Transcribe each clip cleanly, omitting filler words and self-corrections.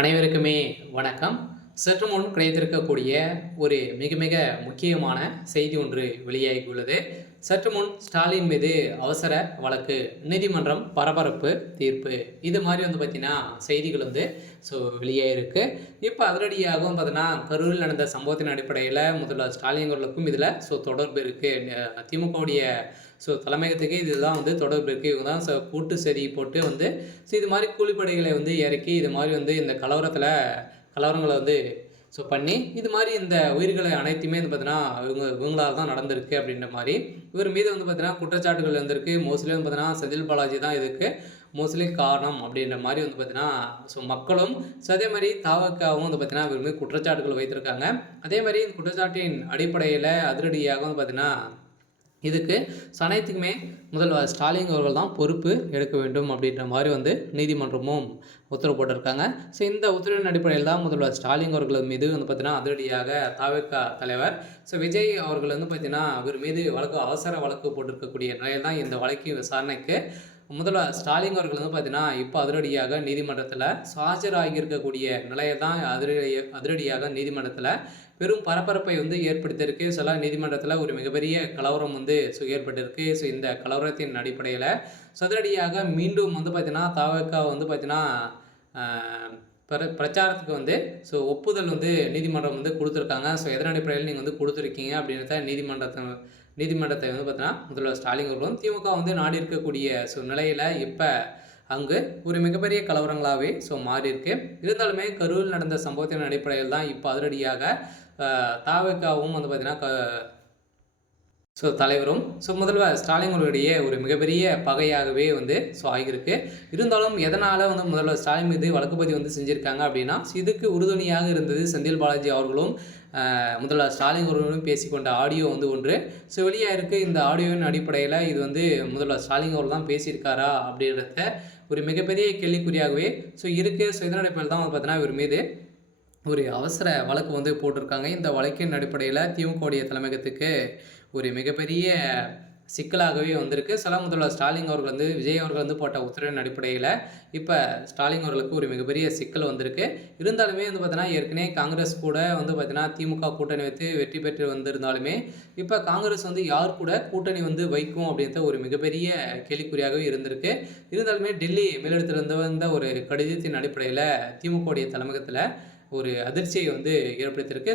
அனைவருக்குமே வணக்கம். சற்று முன் கிடைத்திருக்கக்கூடிய ஒரு மிக மிக முக்கியமான செய்தி ஒன்று வெளியாகியுள்ளது. சற்று முன் ஸ்டாலின் மீது அவசர வழக்கு, நீதிமன்றம் பரபரப்பு தீர்ப்பு, இது மாதிரி பார்த்தீங்கன்னா செய்திகள் வெளியாகிருக்கு. இப்போ அதிரடியாகவும் பார்த்தீங்கன்னா கரூரில் நடந்த சம்பவத்தின் அடிப்படையில் முதல்வர் ஸ்டாலின் அவர்களுக்கும் இதில் தொடர்பு இருக்குது. திமுகவுடைய தலைமையகத்துக்கு இதுதான் தொடர்பு இருக்குது. இவங்க தான் கூட்டு சதி போட்டு இது மாதிரி கூலிப்படைகளை இறக்கி இது மாதிரி இந்த கலவரங்களை பண்ணி இது மாதிரி இந்த உயிர்களை அனைத்துமே பார்த்தீங்கன்னா இவங்களால தான் நடந்திருக்கு அப்படின்ற மாதிரி இவர் மீது பார்த்தீங்கன்னா குற்றச்சாட்டுகள் வந்திருக்கு. மோஸ்ட்லி பார்த்தீங்கன்னா செந்தில் பாலாஜி தான் இதுக்கு மோஸ்ட்லி காரணம் அப்படின்ற மாதிரி பார்த்தீங்கன்னா மக்களும் அதே மாதிரி தாவக்காவும் பார்த்தீங்கன்னா இவர் மீது குற்றச்சாட்டுகள் வைத்திருக்காங்க. அதே மாதிரி இந்த குற்றச்சாட்டின் அடிப்படையில் அதிரடியாக பார்த்தீங்கன்னா இதுக்கு அனைத்துக்குமே முதல்வர் ஸ்டாலின் அவர்கள் தான் பொறுப்பு எடுக்க வேண்டும் அப்படின்ற மாதிரி நீதிமன்றமும் உத்தரவு போட்டிருக்காங்க. இந்த உத்தரவின் அடிப்படையில் தான் முதல்வர் ஸ்டாலின் அவர்கள் மீது பார்த்தீங்கன்னா அதிரடியாக தாவேகா தலைவர் விஜய் அவர்கள் பார்த்தீங்கன்னா இவர் மீது அவசர வழக்கு போட்டிருக்கக்கூடிய நிலையில் தான் இந்த வழக்கின் விசாரணைக்கு முதல்வர் ஸ்டாலின் அவர்கள் பார்த்தீங்கன்னா இப்போ அதிரடியாக நீதிமன்றத்தில் ஆஜராகியிருக்கக்கூடிய நிலையை தான் அதிரடியாக நீதிமன்றத்தில் பெரும் பரபரப்பை ஏற்படுத்தியிருக்கு. சில நீதிமன்றத்தில் ஒரு மிகப்பெரிய கலவரம் ஏற்பட்டிருக்கு. இந்த கலவரத்தின் அடிப்படையில் அதிரடியாக மீண்டும் பார்த்தீங்கன்னா தாவேகா பார்த்தீங்கன்னா பிரச்சாரத்துக்கு ஒப்புதல் நீதிமன்றம் கொடுத்துருக்காங்க. எதன் அடிப்படையில் நீங்கள் கொடுத்துருக்கீங்க அப்படின்றத நீதிமன்றத்தை பார்த்தீங்கன்னா முதல்வர் ஸ்டாலின் அவர்களும் திமுக நாடி இருக்கக்கூடிய நிலையில் இப்போ அங்கு ஒரு மிகப்பெரிய கலவரங்களாகவே மாறியிருக்கு. இருந்தாலுமே கரூரில் நடந்த சம்பவத்தின் அடிப்படையில் தான் இப்போ அதிரடியாக தாவேகாவும் பார்த்தீங்கன்னா தலைவரும் முதல்வர் ஸ்டாலின் அவர்களுடைய ஒரு மிகப்பெரிய பகையாகவே ஆகியிருக்கு. இருந்தாலும் எதனால் முதல்வர் ஸ்டாலின் மீது வழக்கு பதிவு செஞ்சுருக்காங்க அப்படின்னா இதுக்கு உறுதுணையாக இருந்தது செந்தில் பாலாஜி அவர்களும் முதல்வர் ஸ்டாலின் அவர்களும் பேசிக்கொண்ட ஆடியோ ஒன்று வெளியாக இருக்குது. இந்த ஆடியோவின் அடிப்படையில் இது முதல்வர் ஸ்டாலின் அவர்கள் தான் பேசியிருக்காரா அப்படின்றத ஒரு மிகப்பெரிய கேள்விக்குறியாகவே இருக்குது. இதன் அடிப்படையில் தான் பார்த்தீங்கன்னா இவர் மீது ஒரு அவசர வழக்கு போட்டிருக்காங்க. இந்த வழக்கின் அடிப்படையில் திமுகவுடைய தலைமையகத்துக்கு ஒரு மிகப்பெரிய சிக்கலாகவே வந்திருக்கு. முதல்வர் ஸ்டாலின் அவர்கள் விஜய் அவர்கள் போட்ட உத்தரவின் அடிப்படையில் இப்போ ஸ்டாலின் அவர்களுக்கு ஒரு மிகப்பெரிய சிக்கல் வந்திருக்கு. இருந்தாலுமே பார்த்தீங்கன்னா ஏற்கனவே காங்கிரஸ் கூட பார்த்தீங்கன்னா திமுக கூட்டணி வைத்து வெற்றி பெற்று வந்திருந்தாலுமே இப்போ காங்கிரஸ் யார் கூட கூட்டணி வைக்கும் அப்படின்ற ஒரு மிகப்பெரிய கேள்விக்குறியாகவே இருந்திருக்கு. இருந்தாலுமே டெல்லி மேலிடத்திலிருந்து வந்த ஒரு கடிதத்தின் அடிப்படையில் திமுகவுடைய தலைமையகத்தில் ஒரு அதிர்ச்சியை ஏற்படுத்தியிருக்கு.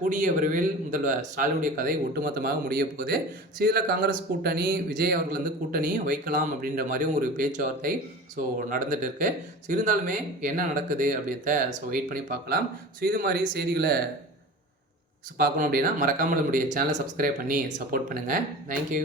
கூடிய விரைவில் முதல்வர் ஸ்டாலினுடைய கதை ஒட்டுமொத்தமாக முடிய போகுது. இதில் காங்கிரஸ் கூட்டணி விஜய் அவர்கள் கூட்டணி வைக்கலாம் அப்படின்ற மாதிரியும் ஒரு பேச்சுவார்த்தை நடந்துட்டு இருக்கு. இருந்தாலுமே என்ன நடக்குது அப்படின்றத வெயிட் பண்ணி பார்க்கலாம். இது மாதிரி செய்திகளை பார்க்கணும் அப்படின்னா மறக்காமல் நம்முடைய சேனலை சப்ஸ்கிரைப் பண்ணி சப்போர்ட் பண்ணுங்கள். தேங்க்யூ.